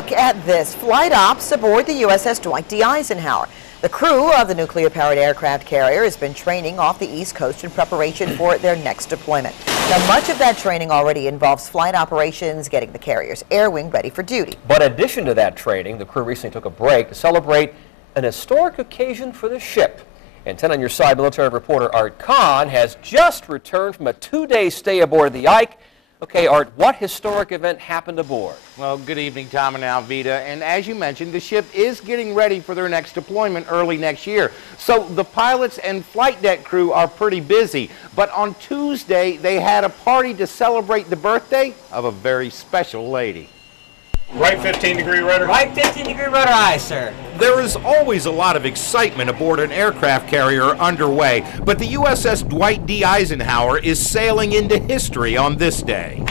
look at this. Flight ops aboard the USS Dwight D. Eisenhower. The crew of the nuclear-powered aircraft carrier has been training off the East Coast in preparation for their next deployment. Now, much of that training already involves flight operations, getting the carrier's air wing ready for duty. But in addition to that training, the crew recently took a break to celebrate an historic occasion for the ship. And 10 on your side, military reporter Art Kohn has just returned from a 2-day stay aboard the Ike. Okay, Art, what historic event happened aboard? Well, good evening, Tom and Alvita. And as you mentioned, the ship is getting ready for their next deployment early next year. So the pilots and flight deck crew are pretty busy. But on Tuesday, they had a party to celebrate the birthday of a very special lady. Right 15-degree rudder? Right 15-degree rudder, aye, sir. There is always a lot of excitement aboard an aircraft carrier underway, but the USS Dwight D. Eisenhower is sailing into history on this day.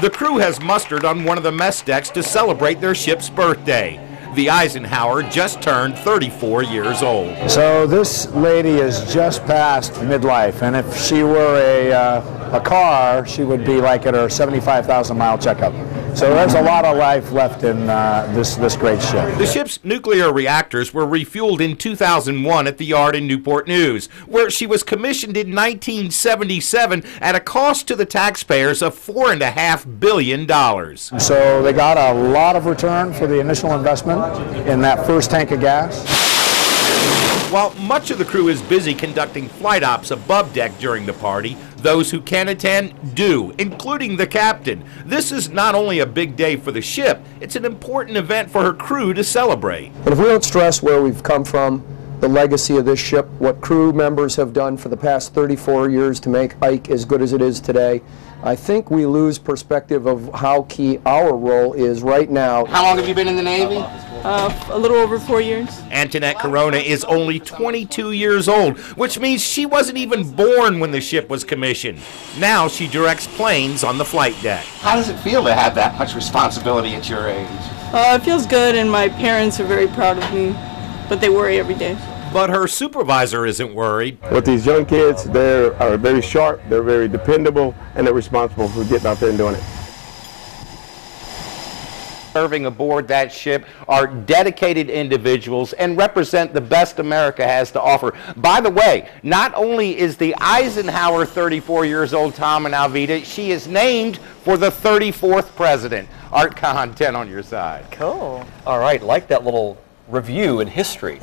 The crew has mustered on one of the mess decks to celebrate their ship's birthday. The Eisenhower just turned 34 years old. So this lady is just past midlife, and if she were a car, she would be like at her 75,000-mile checkup. So there's a lot of life left in this great ship. The ship's nuclear reactors were refueled in 2001 at the yard in Newport News, where she was commissioned in 1977 at a cost to the taxpayers of $4.5 billion. So they got a lot of return for the initial investment in that first tank of gas. While much of the crew is busy conducting flight ops above deck during the party, those who can attend do, including the captain. This is not only a big day for the ship, it's an important event for her crew to celebrate. And if we don't stress where we've come from, the legacy of this ship, what crew members have done for the past 34 years to make Ike as good as it is today, I think we lose perspective of how key our role is right now. How long have you been in the Navy? A little over 4 years. Antoinette Corona is only 22 years old, which means she wasn't even born when the ship was commissioned. Now she directs planes on the flight deck. How does it feel to have that much responsibility at your age? It feels good, and my parents are very proud of me, but they worry every day. But her supervisor isn't worried. With these young kids, they are very sharp, they're very dependable, and they're responsible for getting out there and doing it. Serving aboard that ship are dedicated individuals and represent the best America has to offer. By the way, not only is the Eisenhower 34 years old, Tom and Alvita, she is named for the 34th president. Art Kohn, 10 on your side. Cool. All right, like that little review in history.